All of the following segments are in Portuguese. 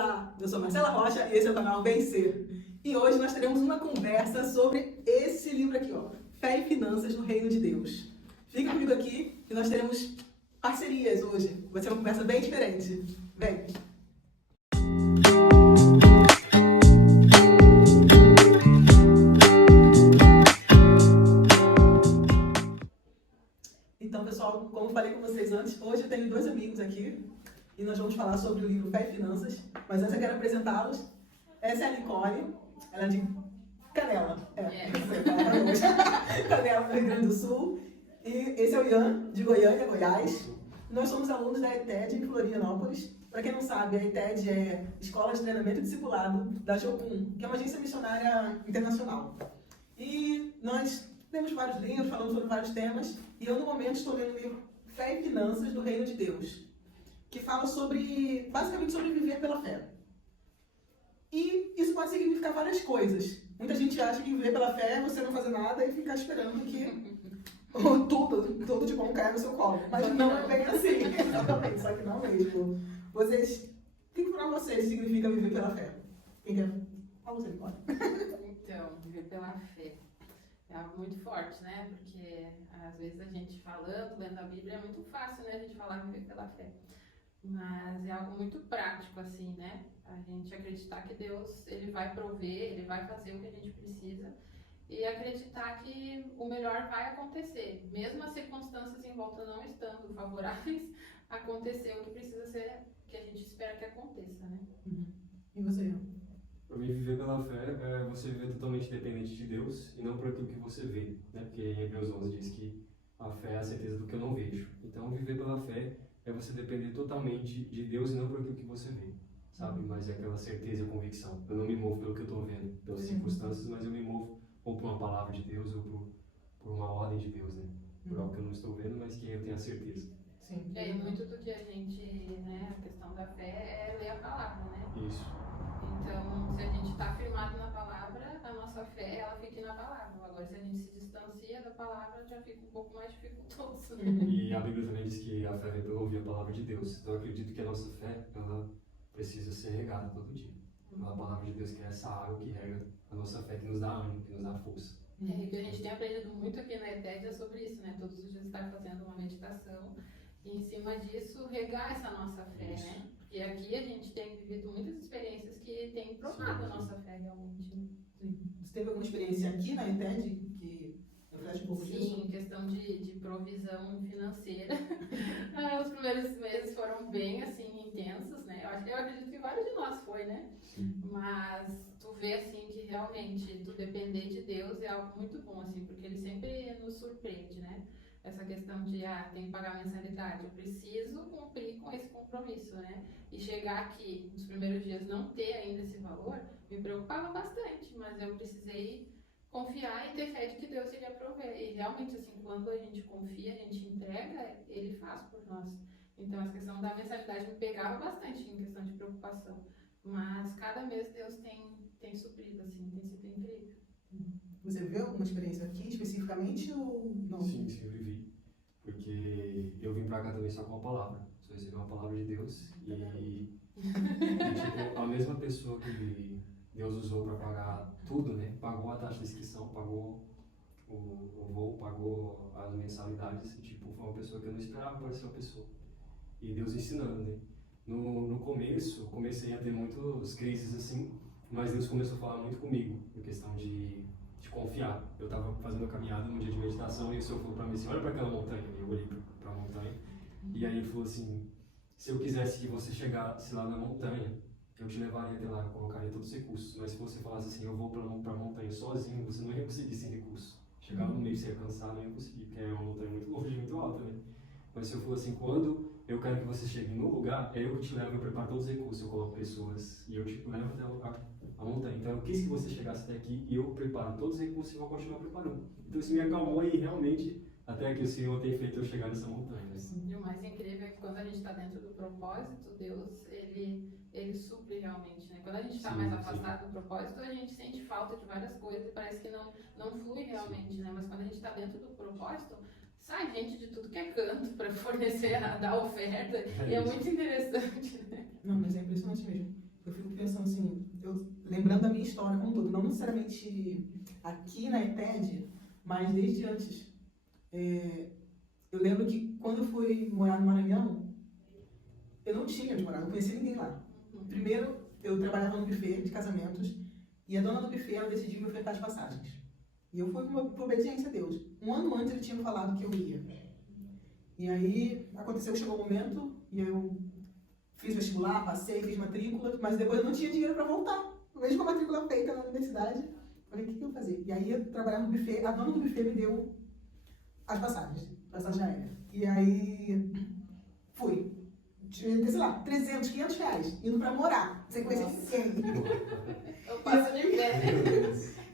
Olá, eu sou Marcela Rocha e esse é o canal Vencer. E hoje nós teremos uma conversa sobre esse livro aqui, ó, Fé e Finanças no Reino de Deus. Fica comigo aqui e nós teremos parcerias hoje. Vai ser uma conversa bem diferente. Vem! Então, pessoal, como eu falei com vocês antes, hoje eu tenho dois amigos aqui e nós vamos falar sobre o livro Fé e Finanças. Mas antes eu quero apresentá-los. Essa é a Nicole, ela é de Canela. Canela, no Rio Grande do Sul. E esse é o Ian, de Goiânia, Goiás. Nós somos alunos da ETED em Florianópolis. Para quem não sabe, a ETED é Escola de Treinamento e Discipulado da Jocum, que é uma agência missionária internacional. E nós temos vários livros, falamos sobre vários temas, e eu no momento estou lendo o livro Fé e Finanças do Reino de Deus, que fala sobre, basicamente, sobre viver pela fé. E isso pode significar várias coisas. Muita gente acha que viver pela fé é você não fazer nada e ficar esperando que tudo de bom caia no seu colo. Mas não é bem assim, exatamente, só que não mesmo. Vocês, o que para vocês significa viver pela fé? Quem quer? Fala você, pode. Então, viver pela fé é algo muito forte, né? Porque às vezes a gente falando, lendo a Bíblia, é muito fácil, né? A gente falar viver pela fé. Mas é algo muito prático, assim, né? A gente acreditar que Deus, Ele vai prover, Ele vai fazer o que a gente precisa e acreditar que o melhor vai acontecer. Mesmo as circunstâncias em volta não estando favoráveis, acontecer o que precisa ser, que a gente espera que aconteça, né? E você, Ian? Para mim, viver pela fé é você viver totalmente dependente de Deus e não por aquilo que você vê, né? Porque em Hebreus 11 diz que a fé é a certeza do que eu não vejo. Então, viver pela fé é você depender totalmente de Deus e não por aquilo que você vê, sabe? Mas é aquela certeza e a convicção. Eu não me movo pelo que eu estou vendo, pelas circunstâncias, mas eu me movo ou por uma palavra de Deus ou por uma ordem de Deus, né? Por algo que eu não estou vendo, mas que eu tenho a certeza. Sim. E muito do que a gente, né, a questão da fé é ler a palavra, né? Isso. Então, se a gente está firmado na palavra, a nossa fé, ela fica na palavra. Agora, se a gente se distancia da palavra, já fica um pouco mais dificultoso, né? E a Bíblia também diz que a fé vem pelo ouvir a palavra de Deus. Então, eu acredito que a nossa fé, ela precisa ser regada todo dia. A palavra de Deus, que é essa água que rega a nossa fé, que nos dá ânimo, que nos dá força. E o que a gente tem aprendido muito aqui na ETED é sobre isso, né? Todos os dias estar fazendo uma meditação e, em cima disso, regar essa nossa fé, Isso. né? Porque aqui a gente tem vivido muitas experiências que têm provado a nossa fé realmente, né? Você teve alguma experiência aqui na ETED que reflete um pouco disso? Sim, em questão de provisão financeira. Os primeiros meses foram bem, assim, intensos, né? Eu acredito que vários de nós foi, né? Mas tu vê, assim, que realmente tu depender de Deus é algo muito bom, assim, porque Ele sempre nos surpreende, né? Essa questão de, tem que pagar a mensalidade, eu preciso cumprir com esse compromisso, né? E chegar aqui, nos primeiros dias, não ter ainda esse valor, me preocupava bastante, mas eu precisei confiar e ter fé de que Deus iria prover. E realmente, assim, quando a gente confia, a gente entrega, Ele faz por nós. Então, essa questão da mensalidade me pegava bastante em questão de preocupação. Mas cada mês Deus tem suprido, assim, tem sido incrível. Você viveu alguma experiência aqui especificamente ou não? Sim, eu vivi. Porque eu vim pra cá também só com uma palavra. Só recebi uma palavra de Deus e tipo, a mesma pessoa que Deus usou para pagar tudo, né? Pagou a taxa de inscrição, pagou o voo, pagou as mensalidades. E, tipo, foi uma pessoa que eu não esperava parecer uma pessoa. E Deus ensinando, né? No começo, eu comecei a ter muitas crises assim, mas Deus começou a falar muito comigo, em questão de confiar. Eu estava fazendo a caminhada num dia de meditação e o Senhor falou para mim assim, olha para aquela montanha. E eu olhei para a montanha e aí ele falou assim, se eu quisesse que você chegasse lá na montanha, eu te levaria até lá, eu colocaria todos os recursos. Mas se você falasse assim, eu vou para a montanha sozinho, você não ia conseguir sem recursos. Chegar no meio, você ia cansar, não ia conseguir, porque é uma montanha muito longe, muito alta, né? Mas se eu for assim, quando eu quero que você chegue no lugar, é eu que te levo, eu preparo todos os recursos, eu coloco pessoas e eu te levo até a montanha. Então eu quis que você chegasse até aqui e eu preparo todos os recursos e vou continuar preparando. Então isso me acalmou e realmente até que o Senhor tem feito eu chegar nessa montanha. E o mais incrível é que quando a gente está dentro do propósito, Deus, ele supre realmente, né? Quando a gente está mais afastado do propósito, a gente sente falta de várias coisas e parece que não flui realmente, né? Mas quando a gente está dentro do propósito, sai gente de tudo que é canto para fornecer, dar oferta, e é muito interessante, né? Não, mas é impressionante mesmo. Eu minha história como um todo, não necessariamente aqui na ETED, mas desde antes. Eu lembro que quando eu fui morar no Maranhão, eu não tinha onde morar, não conhecia ninguém lá. Primeiro, eu trabalhava no buffet de casamentos e a dona do buffet, ela decidiu me ofertar as passagens. E eu fui por obediência a Deus. Um ano antes ele tinha me falado que eu ia. E aí aconteceu que chegou o momento e eu fiz vestibular, passei, fiz matrícula, mas depois eu não tinha dinheiro para voltar. Mesmo com a matrícula feita na universidade, falei, o que eu vou fazer? E aí eu trabalhava no buffet, a dona do buffet me deu as passagens, passagem aérea. E aí fui. Sei lá, 300, 500 reais, indo pra morar, sem conhecer ninguém. Eu passo de pé.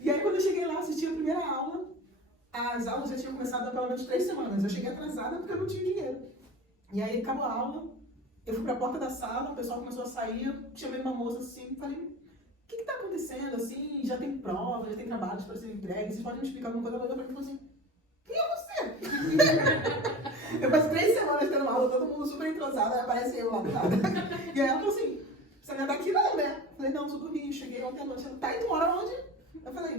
E aí quando eu cheguei lá, assisti a primeira aula, as aulas já tinham começado há pelo menos 3 semanas. Eu cheguei atrasada porque eu não tinha dinheiro. E aí acabou a aula, eu fui pra porta da sala, o pessoal começou a sair, eu chamei uma moça assim, falei, o que tá acontecendo, assim, já tem prova, já tem trabalhos para serem entregues, vocês podem me explicar alguma coisa? Ela olhou pra mim e falou assim, quem é você? Eu passo 3 semanas tendo aula, todo mundo super entrosado, aí aparece eu lá do lado. E aí ela falou assim, você não é daqui não, né? Eu falei, não, sou do Rio, cheguei ontem à noite. Ela, tá, e tu mora onde? Eu falei,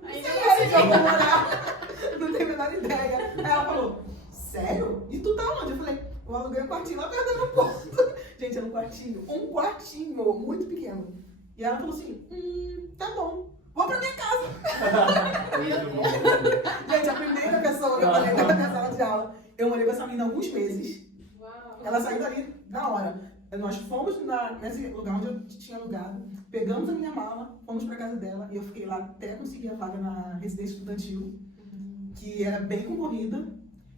não sei onde eu vou morar, não tenho a menor ideia. Aí ela falou, sério? E tu tá onde? Eu falei, eu aluguei um quartinho lá perto do aeroporto. Gente, era um quartinho muito pequeno. E ela falou assim, tá bom, vou pra minha casa. Gente, a primeira pessoa que eu falei na minha sala de aula, eu morei com essa menina alguns meses. Uau. Ela saiu dali na hora. Nós fomos nesse lugar onde eu tinha alugado, pegamos a minha mala, fomos pra casa dela e eu fiquei lá até conseguir a vaga na residência estudantil, que era bem concorrida.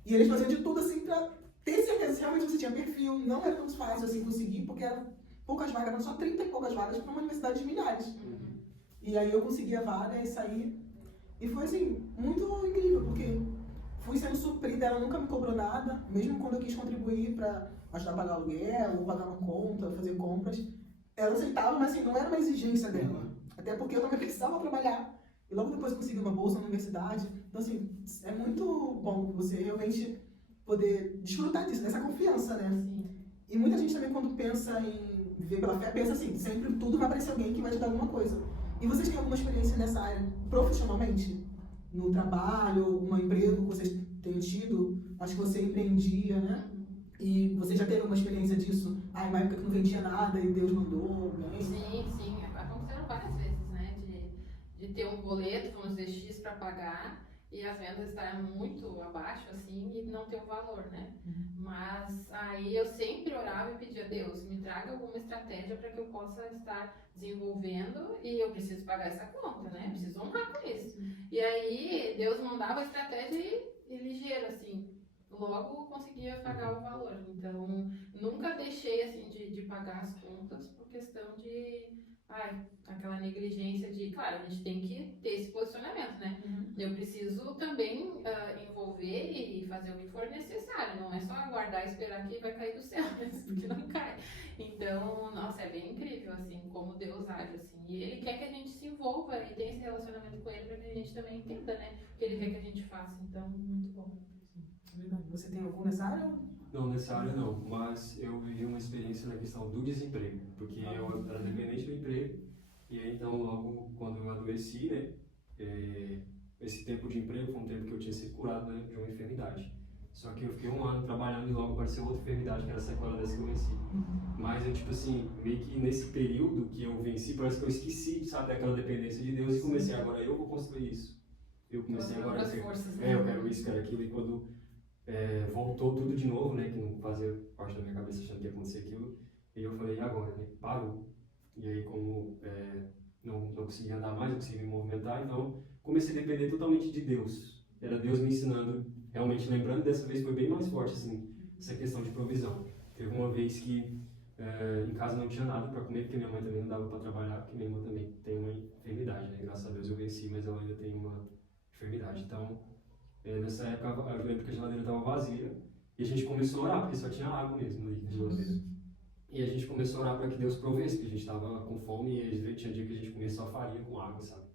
E eles faziam de tudo assim pra ter certeza se realmente você tinha perfil. Não era tão fácil assim conseguir, porque eram poucas vagas, eram só 30 e poucas vagas para uma universidade de milhares. E aí eu consegui a vaga e saí. E foi assim, muito incrível, porque fui sendo suprida, ela nunca me cobrou nada, mesmo quando eu quis contribuir para ajudar a pagar aluguel, ou pagar uma conta, fazer compras. Ela aceitava, mas assim, não era uma exigência dela. Até porque eu também precisava trabalhar. E logo depois eu consegui uma bolsa na universidade. Então assim, é muito bom você realmente poder desfrutar disso, dessa confiança, né? Sim. E muita gente também quando pensa em viver pela fé, pensa assim, sempre tudo vai aparecer alguém que vai te dar alguma coisa. E vocês têm alguma experiência nessa área profissionalmente? No trabalho, algum emprego que vocês tenham tido? Acho que você empreendia, né? E você já teve alguma experiência disso? Uma época que não vendia nada e Deus mandou alguém? Sim. Aconteceram várias vezes, né? De ter um boleto, vamos dizer, X para pagar e as vendas estarem muito abaixo, assim, e não ter o valor, né? Mas aí eu sempre orava e pedia a Deus, me traga alguma estratégia para que eu possa estar desenvolvendo e eu preciso pagar essa conta, né? Preciso honrar com isso. E aí Deus mandava a estratégia e ligeiro, assim, logo conseguia pagar o valor. Então, nunca deixei, assim, de pagar as contas por questão de, aquela negligência de, claro, a gente tem que ter esse posicionamento, né? Eu preciso também envolver e fazer o que for necessário, não é só aguardar e esperar que vai cair do céu, porque não cai. Então, nossa, é bem incrível, assim, como Deus age, assim, e Ele quer que a gente se envolva e tenha esse relacionamento com Ele para que a gente também entenda, né, o que Ele quer que a gente faça, então, muito bom. Verdade. Você tem algum nessa área? Não, nessa área não, mas eu vivi uma experiência na questão do desemprego, porque eu era dependente do emprego, e aí então logo quando eu adoeci, né, esse tempo de emprego foi um tempo que eu tinha sido curado, né, de uma enfermidade. Só que eu fiquei 1 ano trabalhando e logo apareceu outra enfermidade, que era a sequela dessa que eu venci. Mas eu, tipo assim, meio que nesse período que eu venci, parece que eu esqueci, sabe, daquela dependência de Deus e comecei, agora eu vou construir isso. Eu comecei agora a eu quero isso, quero aquilo, e quando voltou tudo de novo, né, que não fazia parte da minha cabeça achando que ia acontecer aquilo, e eu falei, e agora, né, parou. E aí como não conseguia andar mais, não conseguia me movimentar, então comecei a depender totalmente de Deus. Era Deus me ensinando, realmente lembrando, dessa vez foi bem mais forte, assim, essa questão de provisão. Teve uma vez que em casa não tinha nada para comer, porque minha mãe também não dava para trabalhar, porque minha irmã também tem uma enfermidade, né, graças a Deus eu venci, mas ela ainda tem uma enfermidade. Então, nessa época, eu lembro que a geladeira estava vazia e a gente começou a orar, porque só tinha água mesmo ali na geladeira. E a gente começou a orar para que Deus provesse, porque a gente estava com fome e às vezes tinha dia que a gente comia só farinha com água, sabe?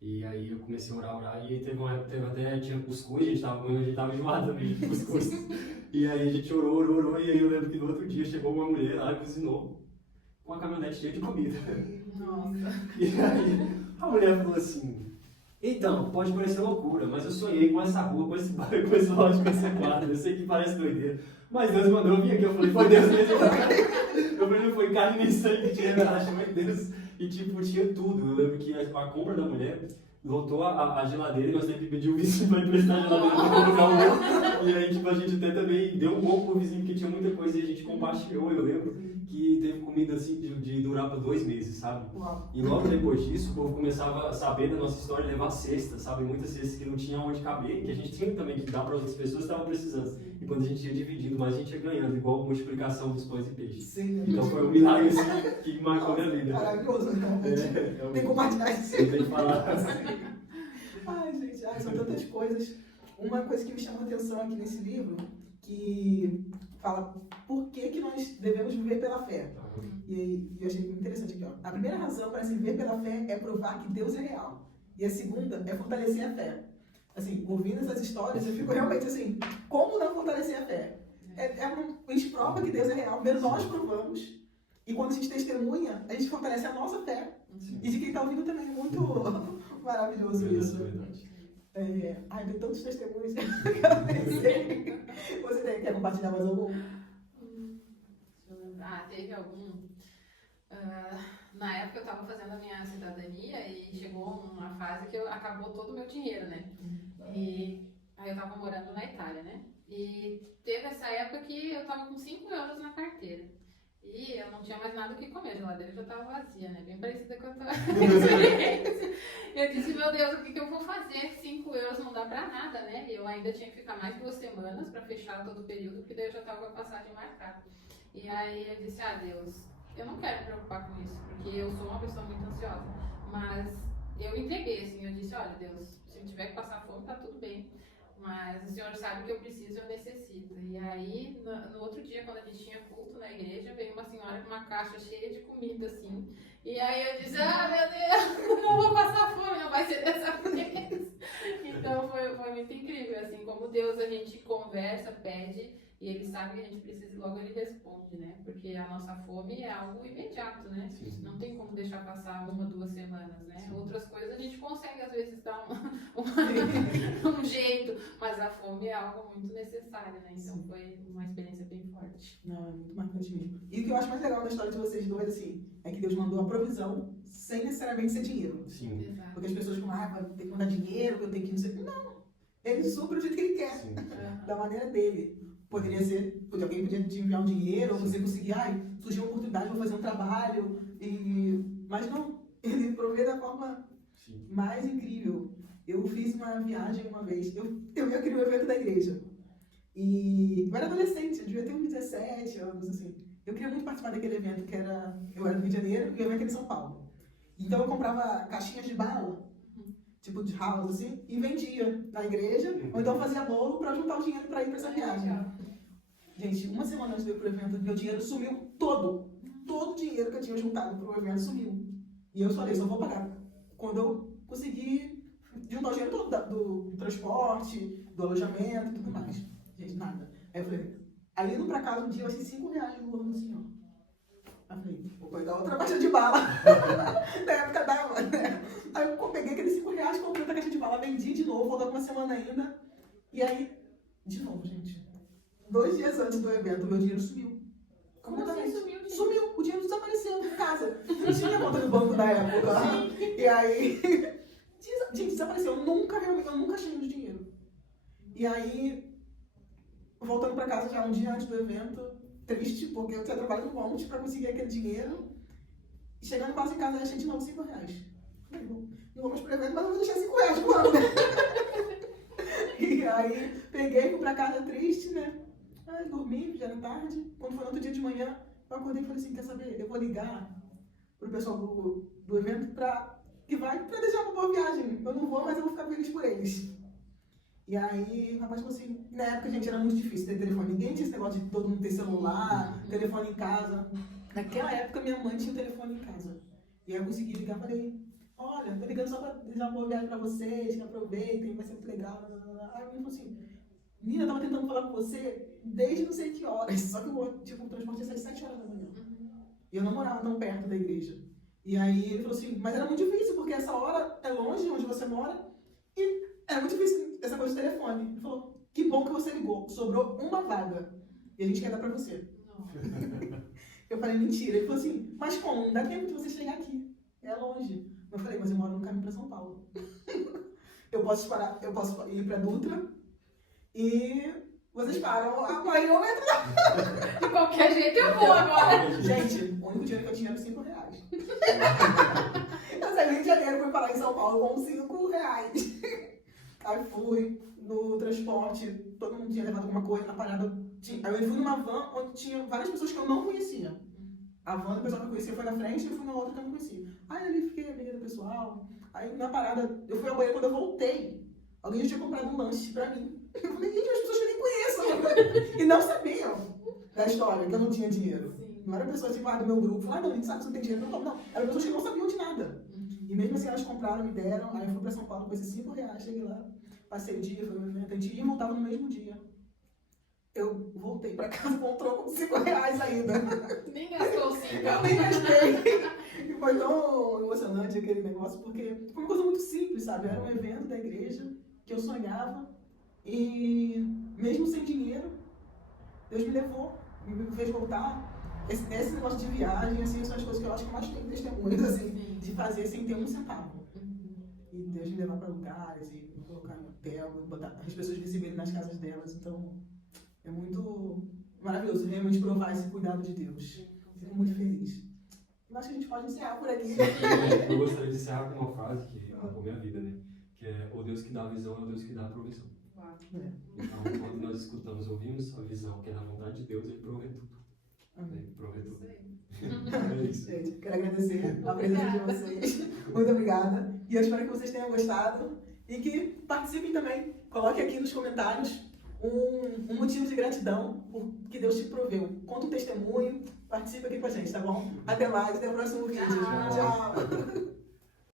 E aí eu comecei a orar, e aí teve uma época, até tinha cuscuz, a gente estava enjoado também de cuscuz. E aí a gente orou, e aí eu lembro que no outro dia chegou uma mulher lá e cozinhou com uma caminhonete cheia de comida. Nossa. E aí A mulher falou assim, então, pode parecer loucura, mas eu sonhei com essa rua, com esse bairro, com esse lote, com esse quadro. Eu sei que parece doideira, mas Deus mandou eu vir aqui. Eu falei, foi Deus mesmo. Eu falei, não foi carne nem sangue que tinha, acho, foi Deus. E tipo, tinha tudo. Eu lembro que a compra da mulher lotou a geladeira e nós temos que pedir o vizinho para emprestar a geladeira para colocar o meu. E aí, tipo, a gente até também deu um pouco pro vizinho, porque tinha muita coisa e a gente compartilhou. Eu lembro que teve comida assim de durar por 2 meses, sabe? Uau. E logo depois disso, o povo começava a saber da nossa história e levar cestas, sabe? Muitas cestas que não tinham onde caber, que a gente tinha também que dar para outras pessoas que estavam precisando. E quando a gente ia dividindo, mais a gente ia ganhando, igual a multiplicação dos pães e peixes. Sim. Então foi um milagre assim, que marcou minha vida. Maravilhoso, realmente. É, Tem que compartilhar isso. eu tenho que falar. Ai, gente, são tantas coisas. Uma coisa que me chamou a atenção aqui nesse livro, que fala por que nós devemos viver pela fé. E eu achei muito interessante aqui, ó. A primeira razão para se viver pela fé é provar que Deus é real. E a segunda é fortalecer a fé. Assim, ouvindo essas histórias, eu fico realmente assim, como não fortalecer a fé? A gente prova que Deus é real, mesmo nós provamos. E quando a gente testemunha, a gente fortalece a nossa fé. Sim. E de quem está ouvindo também, muito maravilhoso Verdade, isso. verdade. Ai, de tantos testemunhos que eu pensei. Você quer compartilhar mais algum? Teve algum. Na época eu estava fazendo a minha cidadania e chegou uma fase que acabou todo o meu dinheiro, né? E aí eu estava morando na Itália, né? E teve essa época que eu estava com 5 euros na carteira. E eu não tinha mais nada o que comer, a geladeira já estava vazia, né? Bem parecida com a tua experiência. Eu disse, meu Deus, o que eu vou fazer? 5 euros não dá pra nada, né? E eu ainda tinha que ficar mais 2 semanas pra fechar todo o período, porque daí eu já estava com a passagem marcada. E aí eu disse, Deus, eu não quero me preocupar com isso, porque eu sou uma pessoa muito ansiosa. Mas eu entreguei, assim, eu disse, olha, Deus, se eu tiver que passar fome, tá tudo bem. Mas o Senhor sabe que eu preciso e eu necessito. E aí, no outro dia, quando a gente tinha culto na igreja, veio uma senhora com uma caixa cheia de comida, assim. E aí eu disse, meu Deus, não vou passar fome, não vai ser dessa vez. Então foi muito incrível, assim, como Deus, a gente conversa, pede, e Ele sabe que a gente precisa e logo Ele responde, né? Porque a nossa fome é algo imediato, né? Sim. Não tem como deixar passar 1, 2 semanas, né? Sim. Outras coisas a gente consegue, às vezes, dar um jeito, mas a fome é algo muito necessário, né? Então foi uma experiência bem forte. Não, é muito marcante mesmo. E o que eu acho mais legal da história de vocês dois, assim, é que Deus mandou a provisão sem necessariamente ser dinheiro. Sim. Exato. Porque as pessoas falam, vai ter que mandar dinheiro, eu tenho que ir, não sei o quê. Não. Ele supre do jeito que ele quer, Sim. da maneira dele. Alguém podia te enviar um dinheiro, ou você conseguir, surgiu uma oportunidade, vou fazer um trabalho. Mas não, ele provê da forma Sim. mais incrível. Eu fiz uma viagem uma vez, eu queria um evento da igreja. E eu era adolescente, eu devia ter uns 17 anos, assim. Eu queria muito participar daquele evento, eu era do Rio de Janeiro e o evento era em São Paulo. Então eu comprava caixinhas de bala, tipo de house, assim, e vendia na igreja, ou então fazia bolo para juntar o dinheiro para ir para essa viagem. Gente, uma semana antes de eu ir pro evento, meu dinheiro sumiu todo. Todo o dinheiro que eu tinha juntado pro evento sumiu. E eu falei, só vou pagar quando eu conseguir juntar o dinheiro todo do transporte, do alojamento e tudo mais. Gente, nada. Aí eu falei, aí indo pra casa um dia, eu achei R$5 voando assim, ó. Aí eu falei, vou pegar outra caixa de bala. Na época dava, né? Aí eu peguei aqueles R$5, comprei outra caixa de bala, vendi de novo, voltando uma semana ainda. E aí, de novo, gente. 2 dias antes do evento, meu dinheiro sumiu. Como assim sumiu? Gente? Sumiu, o dinheiro desapareceu em casa. Não tinha conta no banco na época. E aí, gente, desapareceu. Eu nunca achei muito dinheiro. E aí, voltando pra casa já um dia antes do evento, triste, porque eu tinha trabalhado um monte pra conseguir aquele dinheiro. Chegando quase em casa, eu achei de novo R$5. Falei, não vou mais pro evento, mas eu vou deixar R$5 voando. E aí, peguei, fui pra casa triste, né? Aí dormi, já era tarde. Quando foi no outro dia de manhã, eu acordei e falei assim, quer saber? Eu vou ligar pro pessoal do evento pra deixar uma boa viagem. Eu não vou, mas eu vou ficar feliz por eles. E aí o rapaz falou assim, na época, gente, era muito difícil ter telefone. Ninguém tinha esse negócio de todo mundo ter celular, telefone em casa. Naquela época, minha mãe tinha telefone em casa. E aí eu consegui ligar e falei, olha, tô ligando só pra desejar uma boa viagem pra vocês, que aproveitem, vai ser muito legal. Aí ele falou assim, menina, eu tava tentando falar com você desde não sei que horas, só que o transporte ia sair 7 horas da manhã. E eu não morava tão perto da igreja. E aí ele falou assim, mas era muito difícil, porque essa hora é longe onde você mora, e era muito difícil essa coisa de telefone. Ele falou, que bom que você ligou, sobrou uma vaga, e a gente quer dar pra você. Nossa. Eu falei, mentira. Ele falou assim, mas como? Não dá tempo de você chegar aqui. É longe. Eu falei, mas eu moro no caminho pra São Paulo. eu posso ir pra Dutra e vocês param a 40 metros. De qualquer jeito eu vou agora. Gente, o único dinheiro que eu tinha era R$5. Eu saí do Rio de Janeiro, fui parar em São Paulo com R$5. Aí fui no transporte, todo mundo tinha levado alguma coisa na parada. Aí eu fui numa van onde tinha várias pessoas que eu não conhecia. A van do pessoal que eu conhecia foi na frente e eu fui na outra que eu não conhecia. Aí ali fiquei amiga do pessoal. Aí na parada, eu fui ao banheiro, quando eu voltei, alguém já tinha comprado um lanche pra mim. Eu falei, gente, as pessoas que eu nem conheço. E não sabiam da história, que eu não tinha dinheiro. Sim. Não eram pessoas tipo, do meu grupo. Falaram, não, a gente sabe que você não tem dinheiro, não. Não, eram pessoas que não sabiam de nada. E mesmo assim elas compraram, me deram. Aí eu fui pra São Paulo com esses R$5, cheguei lá, passei o dia, foi um evento, a gente ia e voltava no mesmo dia. Eu voltei pra casa com um troco de R$5 ainda. Nem gastou o 5. Eu nem gastei. E foi tão emocionante aquele negócio, porque foi uma coisa muito simples, sabe? Era um evento da igreja que eu sonhava e mesmo sem dinheiro, Deus me levou, me fez voltar. Esse negócio de viagem, assim, são as coisas que eu acho que mais tenho testemunhos, assim, de fazer sem ter um centavo. E Deus me levar para lugares e me colocar em hotel, botar as pessoas visíveis nas casas delas. Então, é muito maravilhoso realmente provar esse cuidado de Deus. Fico muito feliz. Eu acho que a gente pode encerrar por aqui. Eu gostaria de encerrar com uma frase que marcou minha vida, né? Que é, o Deus que dá a visão é o Deus que dá a provisão. Então, quando nós escutamos, ouvimos a visão, que é na vontade de Deus, Ele provê tudo. Ele provê tudo. É isso. Gente, quero agradecer a presença de vocês. Muito obrigada. E eu espero que vocês tenham gostado e que participem também. Coloque aqui nos comentários um motivo de gratidão por que Deus te proveu. Conta um testemunho, participe aqui com a gente, tá bom? Até mais, até o próximo vídeo. Tchau. Tchau.